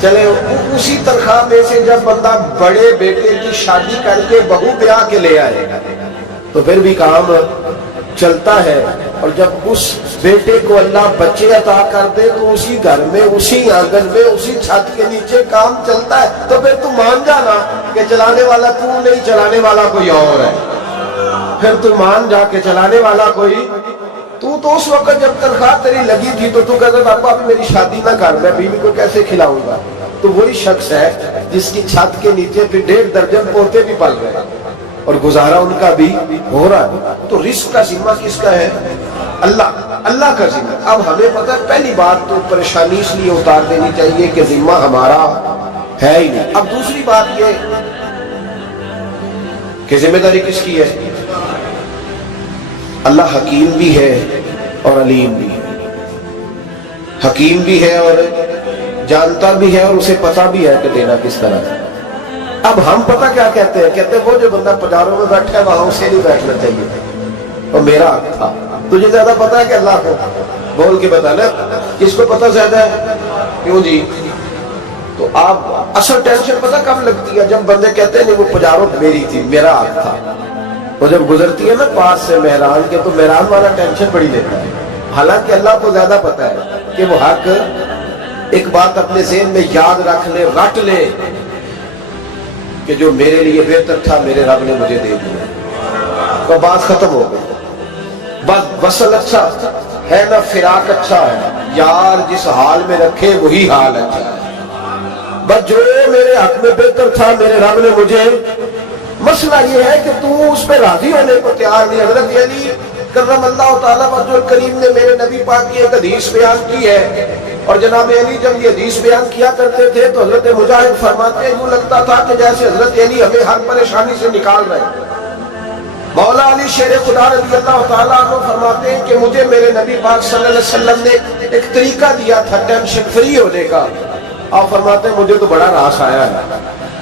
چلے اسی تنخواہ میں سے جب بندہ بڑے بیٹے کی شادی کر کے بہو بیاہ کے لے آئے تو پھر بھی کام چلتا ہے. اور جب اس بیٹے کو اللہ بچے عطا کر دے تو اسی گھر میں، اسی آنگن میں، اسی چھت کے نیچے کام چلتا ہے. تو پھر تو مان جانا کہ چلانے والا تو نہیں، چلانے والا کوئی اور ہے. پھر تو مان جا کے چلانے والا کوئی تو اس وقت جب تنخواہ تیری لگی تھی تو کہتا تھا ابا ابھی میری شادی نہ کر، میں بیوی کو کیسے کھلاؤں گا. تو وہی شخص ہے جس کی چھت کے نیچے پھر 1.5 درجن پوتے بھی پل رہے ہیں اور گزارا ان کا بھی ہو رہا ہے. تو رزق کا ذمہ کس کا ہے؟ اللہ کا ذمہ. اب ہمیں پتہ ہے پہلی بات تو پریشانی اس لیے اتار دینی چاہیے کہ ذمہ ہمارا ہے ہی نہیں. اب دوسری بات یہ کہ ذمہ داری کس کی ہے؟ اللہ حکیم بھی ہے اور علیم بھی ہے. حکیم بھی ہے اور جانتا بھی ہے اور اسے پتہ بھی ہے کہ دینا کس طرح ہے. اب ہم پتہ کیا کہتے ہیں؟ کہتے ہیں وہ جو بندہ پجاروں میں بیٹھا ہے وہاں اسے نہیں بیٹھنا چاہیے اور میرا حق تھا. تجھے زیادہ پتہ ہے کہ اللہ کو؟ بول کے بتا نا کس کو پتہ زیادہ ہے؟ کیوں جی؟ تو آپ اصل ٹینشن پتہ کب لگتی ہے؟ جب بندے کہتے ہیں نہیں وہ پجاروں میری تھی، میرا حق تھا. وہ جب گزرتی ہے نا پاس سے مہران کے تو مہران والا ٹینشن بڑی لیتا ہے. حالانکہ اللہ کو زیادہ پتہ ہے کہ وہ حق. ایک بات اپنے ذہن میں یاد رکھ لے، رٹ لے کہ جو میرے لیے بہتر تھا میرے رب نے مجھے دے دیا. تو بات ختم ہو گئی. بس وصل اچھا ہے نا فراق اچھا ہے، یار جس حال میں رکھے وہی حال اچھا ہے. بس جو میرے حق میں بہتر تھا میرے رب نے مجھے. مسئلہ یہ ہے کہ تو اس پہ راضی ہونے کو تیار نہیں. حضرت علی کرم اللہ تعالیٰ وجہ الکریم نے میرے نبی پاک کی ایک حدیث بیان کی ہے اور جناب علی جب یہ حدیث بیان کیا کرتے تھے تو حضرت مجاہد فرماتے ہیں یوں لگتا تھا کہ جیسے حضرت علی ہمیں ہر پریشانی سے نکال رہے ہیں. مولا علی شیر خدا رضی اللہ تعالیٰ عنہ فرماتے ہیں کہ مجھے میرے نبی پاک صلی اللہ علیہ وسلم نے ایک طریقہ دیا تھا ٹینشن فری ہونے کا. آپ فرماتے ہیں مجھے تو بڑا راس آیا ہے،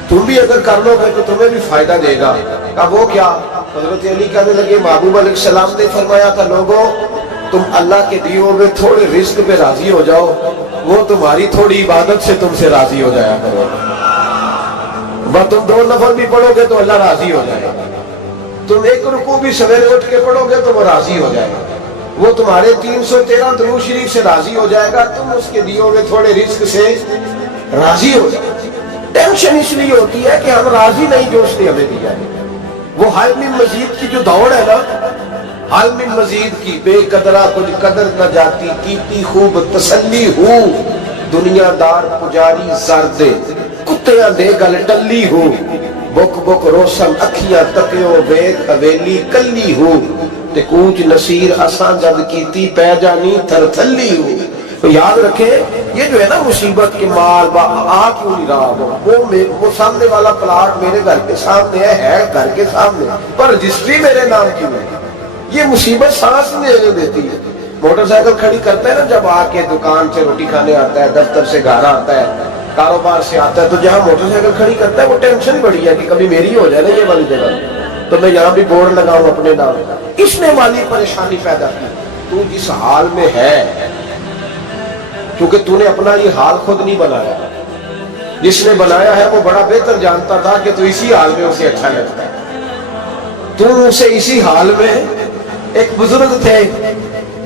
تم بھی اگر کر لو گے تو تمہیں بھی فائدہ دے گا. کہا وہ کیا؟ حضرت علی کہنے لگے محبوب علیہ السلام نے فرمایا تھا لوگوں تم اللہ کے دیوں میں تھوڑے رزق پہ راضی ہو جاؤ، وہ تمہاری تھوڑی عبادت سے تم سے راضی ہو جایا کرو. بس تم 2 نفل بھی پڑھو گے تو اللہ راضی ہو جائے گا. تم 1 رکوع بھی سویرے اٹھ کے پڑھو گے تو وہ راضی ہو جائے گا. وہ تمہارے 313 درود شریف سے راضی ہو جائے گا. تم اس کے دیوں میں تھوڑے رزق سے راضی ہو جائے. ٹینشن اس لیے ہوتی ہے کہ ہم راضی نہیں جو اس نے ہمیں دیا ہے. وہ حل من مزید کی جو دوڑ ہے نا، حل من مزید کی، بے قدرہ کچھ قدر نہ جاتی، کیتی خوب تسلی ہو، دنیا دار پجاری زردے کتیاں دے گل ٹلی ہو، بک بک روشن اکھیاں تکیو بیک حویلی کلی ہو، تے کوچ نصیر اساں جد کیتی پہ جانی تھر تھلی ہو. تو یاد رکھیں یہ جو ہے نا مصیبت کے مال آ کیوں نہیں رہا، وہ سامنے والا پلاٹ میرے گھر کے سامنے ہے گھر کے سامنے پر رجسٹری میرے نام کیوں ہے. یہ مصیبت سانس نہیں دیتی ہے. موٹر سائیکل کھڑی کرتا ہے نا جب آ کے دکان سے روٹی کھانے آتا ہے، دفتر سے گھر آتا ہے، کاروبار سے آتا ہے، تو جہاں موٹر سائیکل کھڑی کرتا ہے وہ ٹینشن بڑی ہے کہ کبھی میری ہو جائے نا یہ والی جگہ تو میں یہاں بھی بورڈ لگاؤں اپنے نام. اس نے والی پریشانی پیدا کی. تو جس حال میں ہے کیونکہ تو نے اپنا یہ حال خود نہیں بنایا، جس نے بنایا ہے وہ بڑا بہتر جانتا تھا کہ تو اسی حال میں اسے اچھا لگتا ہے. تو اسے اسی حال میں ایک بزرگ تھے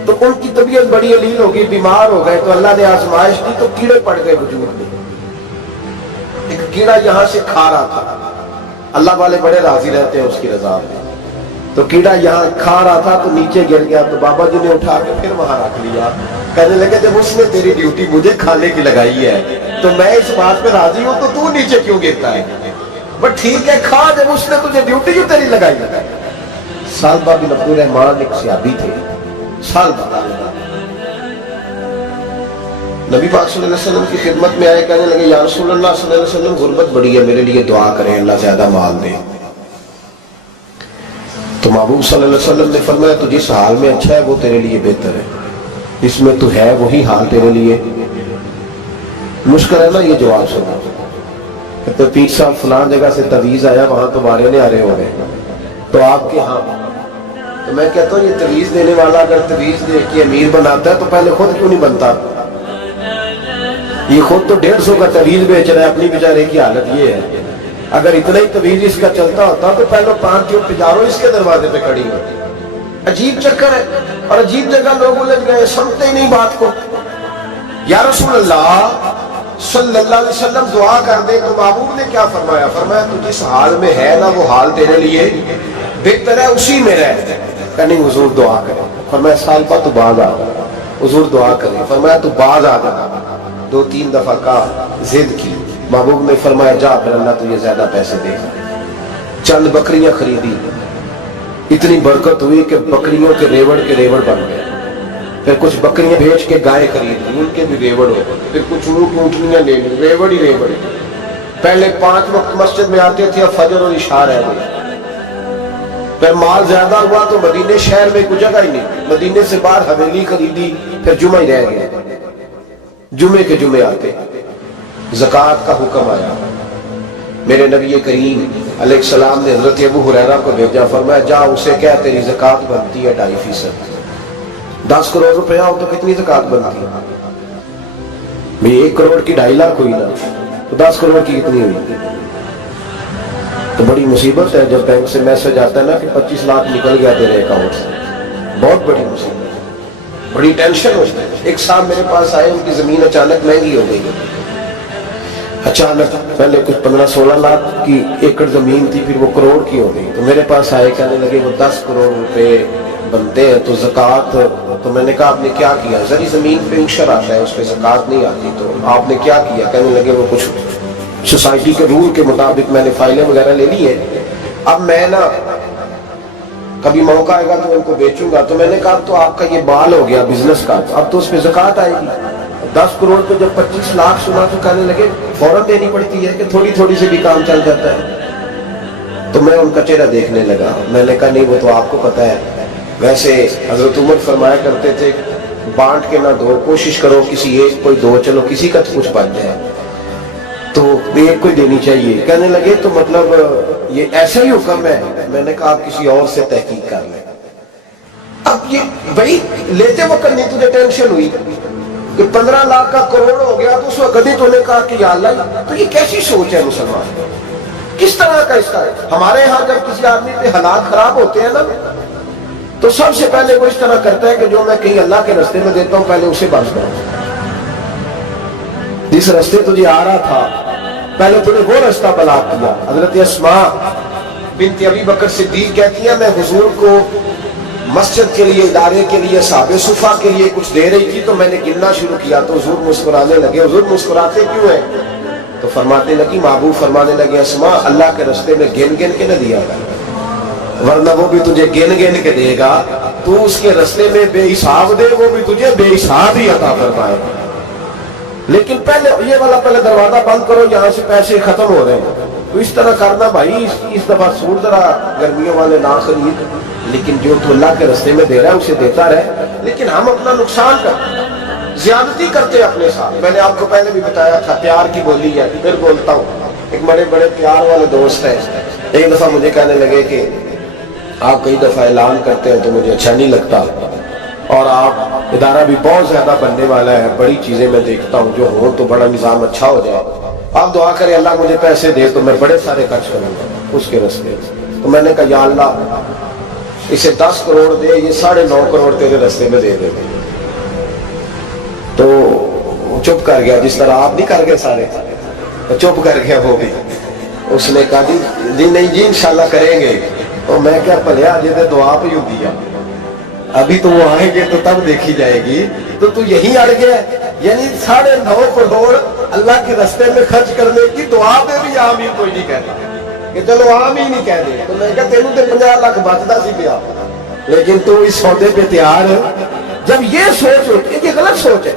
تو ان کی طبیعت بڑی علیل ہو گئی، بیمار ہو گئے تو اللہ نے آزمائش دی تو کیڑے پڑ گئے وجود میں. ایک کیڑا یہاں سے کھا رہا تھا، اللہ والے بڑے راضی رہتے ہیں اس کی رضا میں. تو کیڑا یہاں کھا رہا تھا تو نیچے گر گیا تو بابا جی نے اٹھا کے پھر وہاں رکھ لیا. کہنے لگے جب اس نے تیری ڈیوٹی مجھے کھانے کی لگائی ہے تو میں اس بات پہ راضی ہوں تو نیچے کیوں گرتا ہے؟ بٹ ٹھیک ہے کھا، جب اس نے تجھے ڈیوٹی جو تیری لگائی. سالبہ بن عبد الرحمن ایک صحابی تھے. سالبہ نبی پاک صلی اللہ علیہ وسلم کی خدمت میں آئے، کہنے لگے یا رسول اللہ صلی اللہ علیہ وسلم غربت بڑی ہے، میرے لیے دعا کریں اللہ زیادہ مال دے. تو محبوب صلی اللہ علیہ وسلم نے فرمایا تو جس حال میں اچھا ہے وہ تیرے لیے بہتر ہے، جس میں تو ہے وہی حال تیرے لیے مشکل ہے نا. یہ جواب سنا کہتے پیر صاحب فلان جگہ سے تویز آیا وہاں تو بارے نے آرے ہو گئے تو آپ کے ہاں. تو میں کہتا ہوں یہ تویز دینے والا اگر تویز دے کے امیر بناتا ہے تو پہلے خود کیوں نہیں بنتا؟ یہ خود تو 150 کا طویل بیچ رہا ہے, اپنی بیچارے کی حالت یہ ہے. اگر اتنا ہی طویل اس کا چلتا ہوتا تو پہلے 5 جو تجاروں اس کے دروازے پہ کھڑی ہوتی. عجیب چکر ہے اور عجیب جگہ لوگ الجھ گئے, سمجھتے ہی نہیں بات کو. یا رسول اللہ صلی اللہ علیہ وسلم دعا کر دے تو محبوب نے کیا فرمایا؟ فرمایا تو جس حال میں ہے نا وہ حال تیرے لیے بہتر ہے, اسی میں رہ. کہ نہیں حضور دعا کرے. فرمایا سال بعد تو بعد آ. حضور دعا کرے. فرمایا تو بعد آ جانا. 2-3 دفعہ کہا, ضد کی. محبوب نے فرمایا جا پھر اللہ تجھے زیادہ پیسے دے گا. چند بکریاں خریدی, اتنی برکت ہوئی کہ بکریوں کے ریوڑ بن گئے. پھر کچھ بکریاں بھیج کے گائے خرید لی, ان کے بھی ریوڑ ہو. پھر کچھ اونٹنیاں لے لی, ریوڑ ہی ریوڑ. پہلے 5 وقت مسجد میں آتے تھے, اب فجر اور عشاء رہ گئے. پھر مال زیادہ ہوا تو مدینے شہر میں کوئی جگہ ہی نہیں, مدینے سے باہر حویلی خریدی, پھر جمعہ ہی رہ گئے. جمعے کے جمعے آتے. زکوٰۃ کا حکم آیا. میرے نبی کریم علیہ السلام نے حضرت ابو ہریرہ کو بھیجا. فرمایا جا اسے کہہ تیری زکوٰۃ بنتی ہے 2.5%. 10 کروڑ روپیہ ہو تو کتنی زکوٰۃ بنتی ہے؟ 1 کروڑ کی 2.5 لاکھ ہوئی نا, تو 10 کروڑ کی کتنی ہوئی؟ تو بڑی مصیبت ہے جب بینک سے میسج آتا ہے نا کہ 25 لاکھ نکل گیا تیرے اکاؤنٹ سے. بہت بڑی مصیبت, بڑی ٹینشن ہوتی ہے. ایک صاحب میرے پاس آئے, ان کی زمین اچانک مہنگی ہو گئی. اچانک پہلے کچھ 15-16 لاکھ کی ایکڑ زمین تھی, پھر وہ کروڑ کی ہو گئی. تو میرے پاس آئے, کہنے لگے وہ 10 کروڑ روپے بنتے ہیں تو زکوٰۃ. تو میں نے کہا آپ نے کیا کیا؟ ذری زمین پہ عشر آتا ہے, اس پہ زکوٰۃ نہیں آتی, تو آپ نے کیا کیا؟ کہنے لگے وہ کچھ سوسائٹی کے رول کے مطابق میں نے فائلیں وغیرہ لے لی ہے, اب میں نا کبھی موقع آئے گا تو ان کو بیچوں گا. تو میں نے کہا تو آپ کا یہ بال ہو گیا بزنس کا, اب تو اس پہ زکوٰۃ آئے گی. 10 کروڑ پہ جب 25 لاکھ سنا تو کہنے لگے فوراً دینی پڑتی ہے کہ تھوڑی تھوڑی سے بھی کام چل جاتا ہے. تو میں ان کا چہرہ دیکھنے لگا. میں نے کہا نہیں وہ تو آپ کو پتا ہے, ویسے حضرت عمر فرمایا کرتے تھے بانٹ کے نہ دو, کوشش کرو کسی ایک کوئی دو, چلو کسی کا کچھ بن جائے, تو ایک کوئی دینی چاہیے. کہنے لگے تو مطلب یہ ایسا ہی حکم ہے؟ میں نے کہا آپ کسی اور سے تحقیق کر لیں. اب یہ بھائی لیتے وقت نہیں تجھے ٹینشن ہوئی کہ 15 لاکھ کا کروڑ ہو گیا, تو اس وقت کبھی تو نے کہا کہ یا اللہ, تو یہ کیسی سوچ ہے مسلمان, کس طرح کا اس کا ہے؟ ہمارے ہاں جب کسی آدمی پہ حالات خراب ہوتے ہیں نا, تو سب سے پہلے وہ اس طرح کرتا ہے کہ جو میں کہیں اللہ کے راستے میں دیتا ہوں پہلے اسے بند کروں. جس راستے تجھے آ رہا تھا پہلے تو نے وہ راستہ بلاک کیا. حضرت اسماء بنت ابی بکر صدیق کہتی ہیں میں حضور کو مسجد کے لیے, ادارے کے لیے, صحابہ صفا کے لیے کچھ دے رہی تھی, تو میں نے گننا شروع کیا تو حضور مسکرانے لگے. حضور مسکراتے کیوں ہیں؟ تو فرماتے لگی, محبوب فرمانے لگے اسماء اللہ کے راستے میں گن گن کے نہ دیا گا, ورنہ وہ بھی تجھے گن گن کے دے گا. تو اس کے راستے میں بے حساب دے, وہ بھی تجھے بے حساب ہی عطا فرمائے گا. لیکن پہلے یہ والا پہلے دروازہ بند کرو, یہاں سے پیسے ختم ہو رہے ہیں. تو اس طرح کرنا بھائی, اس دفعہ سوٹ ذرا گرمیوں والے نہ خرید, لیکن جو تو اللہ کے راستے میں دے رہا ہے اسے دیتا رہے. لیکن ہم اپنا نقصان کرتے, زیادتی کرتے اپنے ساتھ. میں نے آپ کو پہلے بھی بتایا تھا پیار کی بولی ہے, پھر بولتا ہوں. ایک بڑے بڑے پیار والے دوست ہیں, ایک دفعہ مجھے کہنے لگے کہ آپ کئی دفعہ اعلان کرتے ہیں تو مجھے اچھا نہیں لگتا, اور آپ ادارہ بھی بہت زیادہ بننے والا ہے, بڑی چیزیں میں دیکھتا ہوں جو ہوں تو بڑا نظام اچھا ہو جائے, آپ دعا کریں اللہ مجھے پیسے دے تو میں بڑے سارے خرچ کروں گا اس کے راستے. تو میں نے کہا یا اللہ اسے 10 کروڑ دے, یہ 9.5 کروڑ تیرے راستے میں دے دے. تو چپ کر گیا, جس طرح آپ نہیں کر گئے سارے, چپ کر گیا وہ بھی. اس نے کہا جی نہیں جی انشاءاللہ کریں گے. تو میں کیا پلیا جی دعا پہ یوں دیا, ابھی تو وہ آئیں گے تو تب دیکھی جائے گی. تو یہی اڑ گیا, یعنی 9.5 کروڑ اللہ کے راستے میں خرچ کرنے کی دعا پہ بھی آمین کوئی نہیں کہتا کہ چلو آمین نہیں کہہ دے. تو میں کہا تینوں تو 50 لاکھ بچتا سی پیا, لیکن تو اس سودے پہ تیار. جب یہ سوچ ہوتی ہے, یہ غلط سوچ ہے.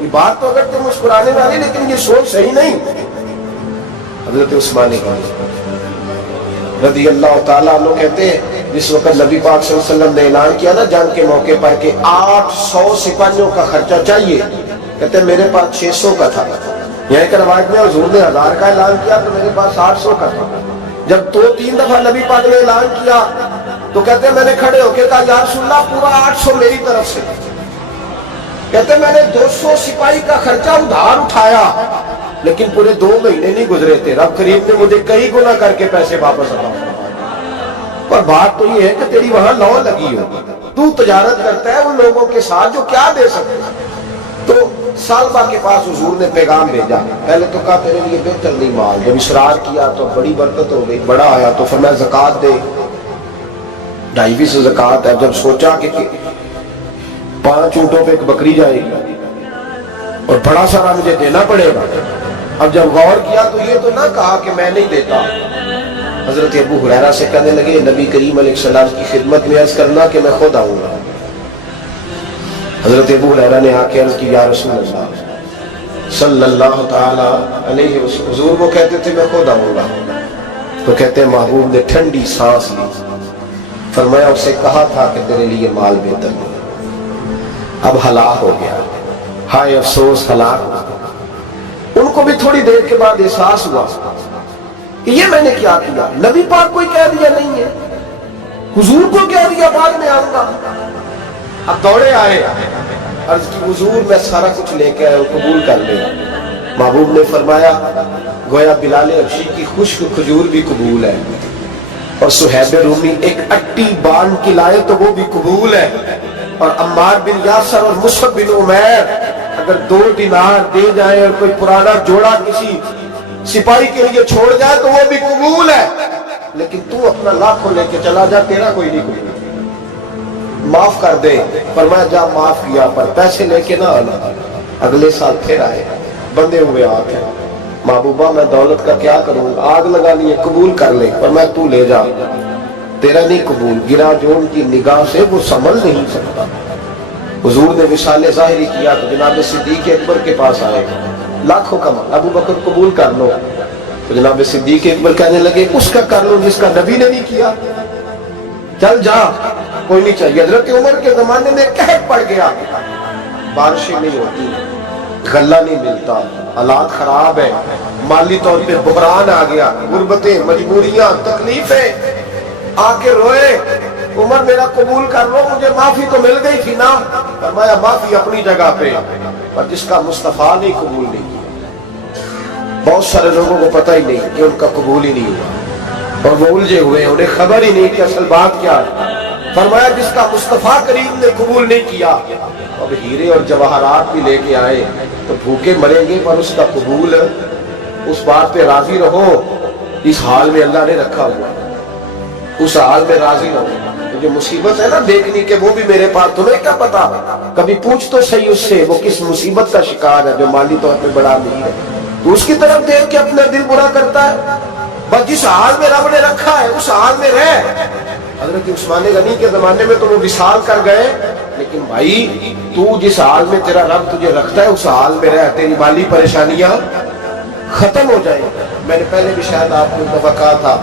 یہ بات تو اگر تم مسکرانے والی, لیکن یہ سوچ صحیح نہیں. حضرت عثمان رضی اللہ تعالیٰ عنہ کہتے ہیں جس وقت نبی پاک صلی اللہ علیہ وسلم نے اعلان کیا نا جنگ کے موقع پر کہ 800 سپاہیوں کا خرچہ چاہیے, کہتے ہیں میرے پاس 600 کا تھا. یہاں ایک روایت میں حضور نے 1000 کا اعلان کیا تو میرے پاس 800 کا تھا. جب 2-3 دفعہ نبی پاک نے اعلان کیا تو کہتے ہیں میں نے کھڑے ہو کے کہا یا رسول اللہ پورا 800 میری طرف سے. کہتے میں نے 200 سپاہی کا خرچہ ادھار اٹھایا لیکن پورے 2 مہینے نہیں گزرے تھے، رب کریم نے مجھے کئی گنا کر کے پیسے واپس عطا فرمائے۔ پر بات تو یہ ہے کہ تیری وہاں لو لگی ہو، تو تجارت کرتا ہے ان لوگوں کے ساتھ جو کیا دے سکتے۔ تو سالبہ کے پاس حضور نے پیغام بھیجا، پہلے تو کہا تیرے لیے بہتر نہیں مال، جب اصرار کیا تو بڑی برکت ہو گئی، بڑا آیا تو فرمایا زکوٰۃ دے، 2.5 زکوٰۃ ہے۔ جب سوچا کہ 5 اونٹوں پہ ایک بکری جائے گی اور بڑا سارا مجھے دینا پڑے گا، اب جب غور کیا تو یہ تو نہ کہا کہ میں نہیں دیتا۔ حضرت ابو ہریرہ سے کہنے لگے نبی کریم علیہ السلام کی خدمت میں عرض کرنا کہ میں خود آؤں گا۔ حضرت ابو ہریرہ نے آ کے عرض کی یا رسول اللہ صلی اللہ تعالی علیہ وسلم، حضور وہ کہتے تھے میں خود آؤں گا، تو کہتے ہیں محبوب نے ٹھنڈی سانس لی، فرمایا اسے کہا تھا کہ تیرے لیے مال بہتر نہیں، اب ہلاک ہو گیا، ہائے افسوس ہلاک ہو گیا۔ ان کو بھی تھوڑی دیر کے بعد احساس ہوا کہ یہ میں نے کیا کیا، نبی پاک کوئی کہہ دیا نہیں ہے، حضور کو کہہ دیا بعد میں آؤں گا۔ اب دوڑے آئے، عرض کی حضور میں سارا کچھ لے کے آیا، قبول کر لے۔ محبوب نے فرمایا گویا بلال حبشی کی خشک کھجور بھی قبول ہے، اور صہیب رومی ایک اٹی باندھ کی لائے تو وہ بھی قبول ہے، اور عمار بن یاسر اور مصعب بن عمیر اگر 2 دینار دے جائیں اور کوئی پرانا جوڑا کسی سپاہی کے لیے چھوڑ جائے تو وہ بھی قبول ہے، لیکن تو اپنا لاکھوں لے کے چلا جا، تیرا کوئی نہیں قبول، معاف کر دے۔ فرمایا جا معاف کیا، پر پیسے لے کے نہ آنا۔ اگلے سال پھر آئے، بندے ہوئے ہاتھ ہیں، محبوبہ میں دولت کا کیا کروں، آگ لگانی ہے، قبول کر لے، فرمایا تو لے جا، تیرا نہیں قبول، گرا جو ان کی نگاہ سے وہ سنبھل نہیں سکتا۔ حضور نے وصال ظاہری کیا تو جناب صدیق اکبر کے پاس آئے، لاکھوں کا مال، ابو بکر قبول کر لو، تو جناب صدیق اکبر کہنے لگے اس کا کر لو جس کا نبی نے نہیں کیا، چل جا کوئی نہیں چاہیے۔ حضرت عمر کے زمانے میں قحط پڑ گیا، بارشیں نہیں ہوتی، غلہ نہیں ملتا، حالات خراب ہے، مالی طور پہ بحران آ گیا، غربتیں، مجبوریاں، تکلیفیں، آ کے روئے عمر میرا قبول کر لو، مجھے معافی تو مل گئی تھی نا۔ فرمایا معافی اپنی جگہ پہ، پر جس کا مصطفیٰ نہیں قبول نہیں کیا۔ بہت سارے لوگوں کو پتہ ہی نہیں کہ ان کا قبول ہی نہیں ہوا، اور وہ الجھے ہوئے، انہیں خبر ہی نہیں کہ اصل بات کیا ہے۔ فرمایا جس کا مصطفیٰ کریم نے قبول نہیں کیا، اب ہیرے اور جواہرات بھی لے کے آئے تو بھوکے مریں گے، پر اس کا قبول، اس بات پہ راضی رہو اس حال میں اللہ نے رکھا ہوا، اس حال میں راضی رہو۔ جو مصیبت ہے نا دیکھنی کہ وہ بھی میرے پاس، تمہیں کیا پتا، کبھی پوچھ تو صحیح اس سے وہ کس مصیبت کا شکار ہے، جو مالی طور پہ بڑا امیر ہے، تو اس کی طرف دیکھ کے اپنا دل برا کرتا ہے۔ بس جس حال میں رب نے رکھا ہے اس حال میں رہ۔ حضرت عثمان غنی کے زمانے میں تو وہ وصال کر گئے، لیکن بھائی تو جس حال میں تیرا رب تجھے رکھتا ہے اس حال میں رہ، تیری مالی پریشانیاں ختم ہو جائیں۔ میں نے پہلے بھی شاید آپ کو دفعہ کہا تھا،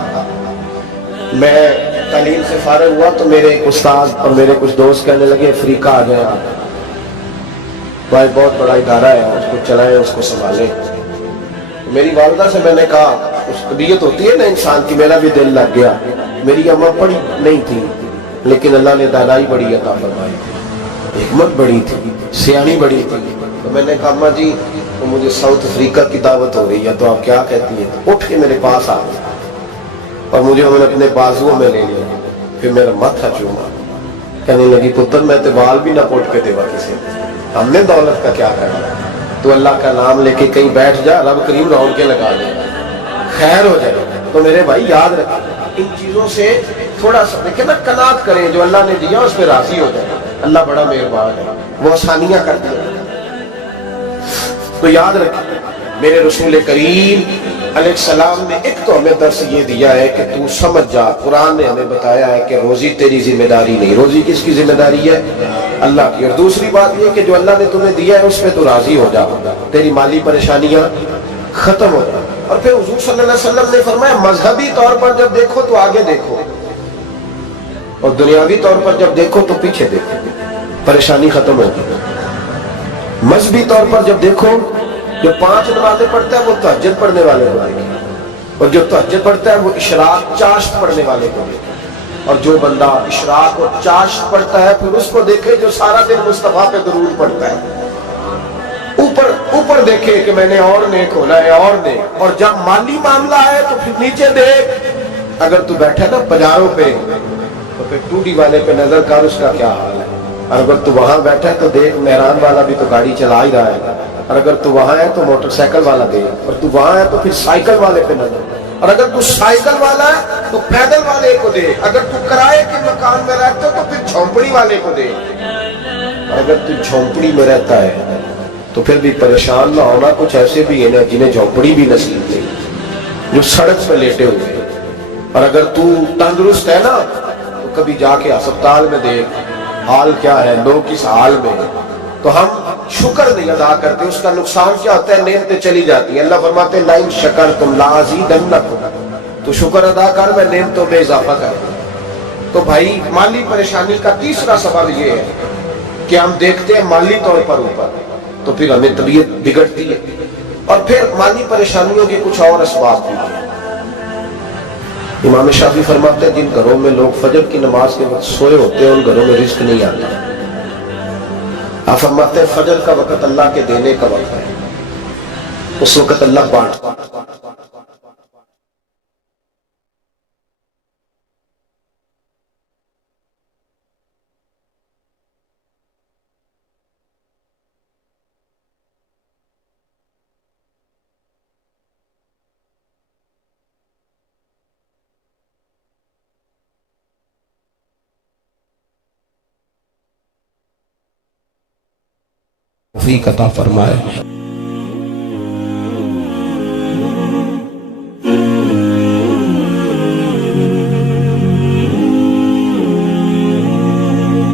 میں تعلیم سے فارغ ہوا تو میرے ایک استاد اور میرے کچھ دوست کہنے لگے افریقہ آ جائیں آپ، بھائی بہت بڑا ادارہ ہے، اس کو چلائیں، اس کو سنبھالیں۔ میری والدہ سے میں نے کہا، اس طبیعت ہوتی ہے نا انسان کی، میرا بھی دل لگ گیا۔ میری اماں پڑھی نہیں تھی لیکن اللہ نے دانائی بڑی عطا فرمائی تھی، حکمت بڑی تھی، سیانی بڑی تھی۔ تو میں نے کہا اماں جی تو مجھے ساؤتھ افریقہ کی دعوت ہو رہی ہے، تو آپ کیا کہتی ہیں؟ اٹھ کے میرے پاس آ گئی اور مجھے انہوں نے اپنے بازوؤں میں لے لیا، پھر میرا ماتھا چوما، کہنے لگی پتر میں تو بال بھی نہ پوٹ کے دیوا کسی، ہم نے دولت کا کیا کرنا، تو اللہ کا نام لے کے کہیں بیٹھ جا، رب کریم رونقیں لگا دے، خیر ہو جائے۔ تو میرے بھائی یاد رکھیں ان چیزوں سے تھوڑا سا دیکھیں نا، قناعت کریں، جو اللہ نے دیا اس پہ راضی ہو جائے، اللہ بڑا مہربان ہے، وہ آسانیاں کرتے ہیں۔ تو یاد رکھیں میرے رسول کریم علیہ السلام نے ایک تو ہمیں درس یہ دیا ہے کہ تو سمجھ جا، قرآن نے ہمیں بتایا ہے کہ روزی تیری ذمہ داری نہیں، روزی کس کی ذمہ داری ہے؟ اللہ کی۔ اور دوسری بات یہ کہ جو اللہ نے تمہیں دیا ہے اس پہ تو راضی ہو جا، تیری مالی پریشانیاں ختم ہو جائیں۔ اور پھر حضور صلی اللہ علیہ وسلم نے فرمایا مذہبی طور پر جب دیکھو تو آگے دیکھو، اور دنیاوی طور پر جب دیکھو تو پیچھے دیکھو، پریشانی ختم ہوگی۔ مذہبی طور پر جب دیکھو، جو 5 نمازیں پڑھتا ہے وہ تہجد پڑھنے والے کو دیکھے، اور جو تہجد پڑھتا ہے وہ اشراق چاشت پڑھنے والے کو دیکھے۔ اور جو بندہ اشراق اور چاشت پڑھتا ہے پھر اس کو دیکھے جو سارا دن مصطفیٰ پہ درود پڑھتا ہے، اوپر دیکھے کہ میں نے اور نیک ہونا ہے اور نیک، اور جب مالی معاملہ ہے تو پھر نیچے دیکھ، اگر تو بیٹھا نا پجاروں پہ تو پھر ٹوڈی والے پہ نظر کر اس کا کیا حال ہے، اور اگر تو وہاں بیٹھا ہے تو دیکھ مہران والا بھی تو گاڑی چلا ہی رہا ہے، اور اگر تو وہاں ہے تو موٹر سائیکل والا دیکھ، اور تو وہاں ہے تو پھر سائیکل والے پہ نظر، اور اگر تو سائیکل والا ہے تو پیدل والے کو دیکھ، اگر تو کرائے کے مکان میں رہتا تو پھر جھونپڑی والے کو دیکھ، اور اگر تو جھونپڑی میں رہتا ہے تو پھر بھی پریشان نہ ہونا، کچھ ایسے بھی ہیں جنہیں جھونپڑی بھی نصیب نہیں، جو سڑک پہ لیٹے ہوئے ہیں، اور اگر تو تندرست ہے نا تو کبھی جا کے ہسپتال میں دیکھ حال کیا ہے، لوگ کس حال میں، تو ہم شکر نہیں ادا کرتے، اس کا نقصان کیا ہوتا ہے، نعمتیں چلی جاتی ہیں، اللہ فرماتے ہیں لئن شکرتم لازیدنکم، تو شکر ادا کر میں نعمتوں میں اضافہ کر دوں۔ تو بھائی مالی پریشانی کا تیسرا سبب یہ ہے کہ ہم دیکھتے ہیں مالی طور پر اوپر، تو پھر ہمیں طبیعت بگڑتی ہے، اور پھر مالی پریشانیوں کے کچھ اور اسباب بھی ہیں۔ امام شافعی فرماتے ہیں جن گھروں میں لوگ فجر کی نماز کے وقت سوئے ہوتے ہیں ان گھروں میں رزق نہیں آتا۔ آپ فرماتے ہیں فجر کا وقت اللہ کے دینے کا وقت ہے، اس وقت اللہ بانٹتا ہے۔ توفیق عطا فرمائے۔